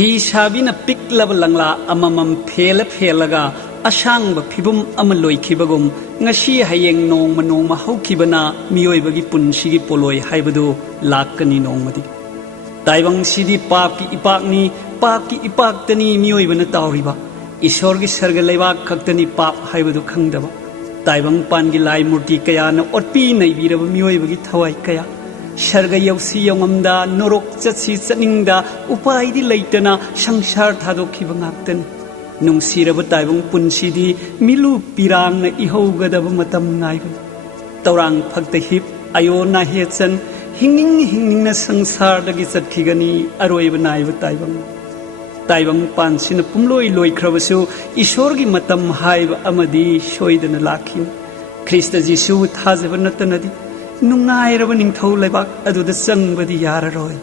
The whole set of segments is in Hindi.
Hisabina piklab langla amamam phela phelaga asangba phibum amaloikhibagum ngasi hayeng nongma nongma haukhibana miyoibagi punsigi poloi haibadu lakkani nongmadi taibang sidi papki ipaktani miyoibana tawriba ishorgi sarga leibak khaktani pap haibadu khangdaba taibang pangi lai murti kayana otpi naibiraba miyoibagi thawai kaya Sharga yausi yongamda norok chatsi chatningda upaidi leitana sangsar thadokhiba ngaktan nungsiraba taibang punsidi milu pirangna ihaugadaba matam ngaiba taurang phakta hip ayona hetsan hingning sangsar dagi chathigani aroiba naiba taibang pansina pumloi loikhrabasu ishorgi matam haiba amadi shoidana lakhi Krista Jisu thajaba natanadi Nungairaba ningthau leibak aduda changbadi yararoi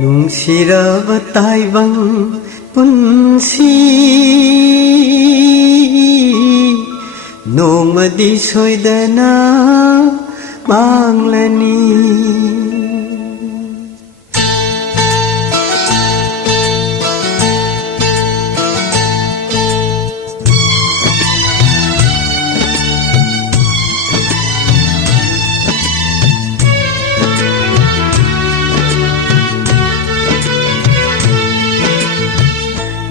Nungsiraba taibang punsi Nongmadi soidana manglani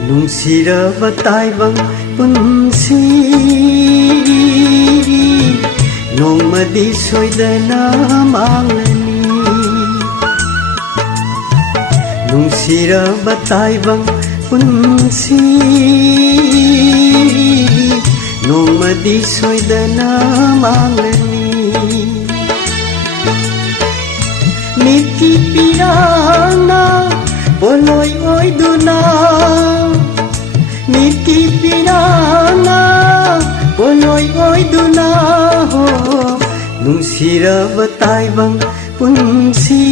Nungsiraba taibang punsi Nongmadi soidana manglani Nungsiraba taibang punsi Nongmadi soidana manglani Miti pirana poloi oiduna Miti pirana poloi oiduna ho Nungsiraba taibang punsi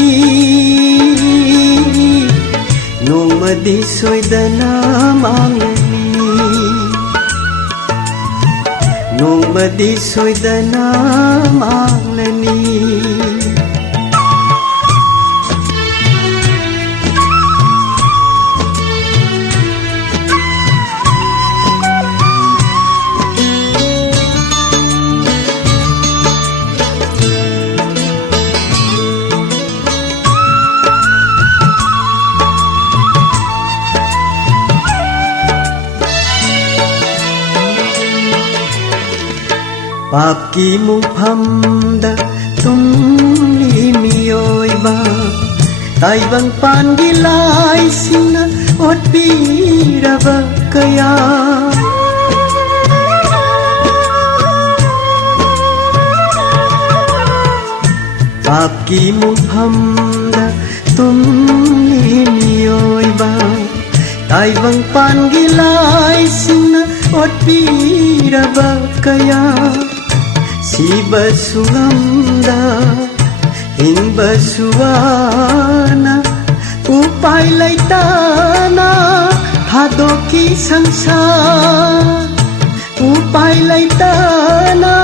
Nongmadi soidana manglani Nongmadi soidana manglani Papki mufamda tumli miyoiba Taibang pangilay sina otpiraba kaya Papki mufamda tumli miyoiba Taibang pangilay sina otpiraba kaya Siba sungamda hingba suwana Upay laitana hadoki sangsar Upay laitana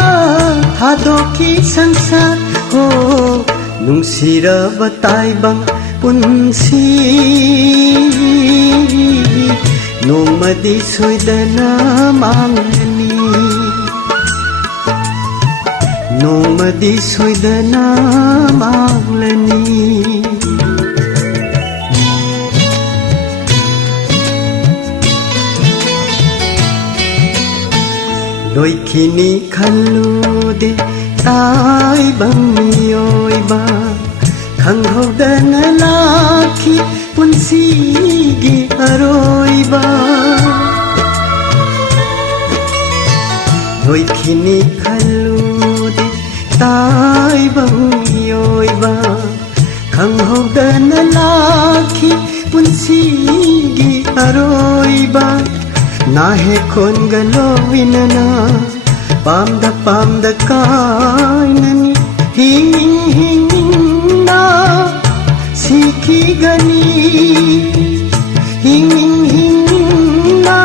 hadoki sangsar Oh, nungsiraba taibang punsi Nongmadi soidana manglani Nongmadi soidana manglani Loikhini khalude taibang miyoiba Khanghaudana lakhi punsigi aroiba Loikhini khalude taibang miyoiba Khanghaudana lakhi punsigi aroiba Nahe kon galowinana pamda kainani hinging na sikhigani hinging na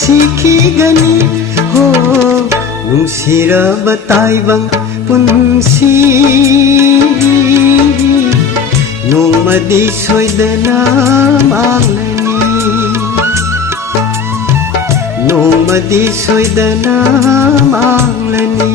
sikhigani ho Nungsiraba taibang punsi नोंमदि सोइदना मांगलनी नोंमदि सोइदना मांगलनी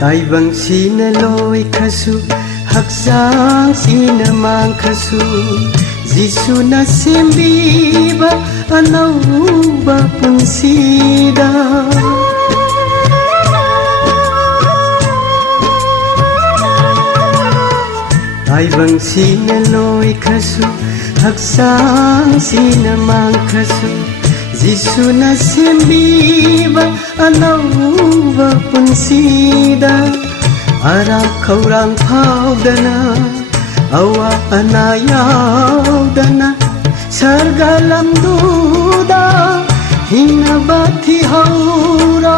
ताइबंग सीना लोई खसु हक्सांग सीना मांग खसु जिसुना सेम्बिबा अनौबा पुंसीदा ताइबंग सीना लोई खसु हक्सांग सीना मांग खसु जिसुना सेम्बिबा अनौबा पुंसीदा अराम खौरां फाउदना अवा अना याउदना सरगालम दुदा हिंगबा थिहौरा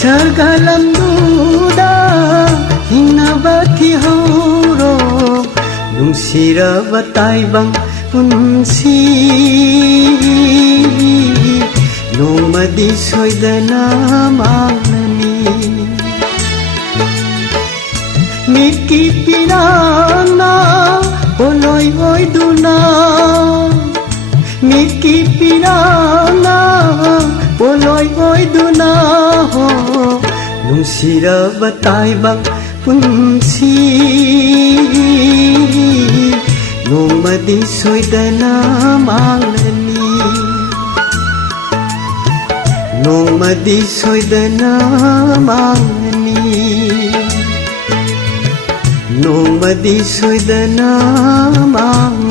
सरगालम दुदा हिंगबा थिहौरो नुंसिरबा ताइबंग पुंसी नोंमदि सोइदना मांगलनी मिकी पिराना बोलोय ओइदुना मिकी पिराना बोलोय ओइदुना हो नुंसिरबा ताइबंग पुंसी नोंमदि सोइदना मांगलनी नोंमदि सोइदना मांगलनी नोंमदि सोइदना मांगलनी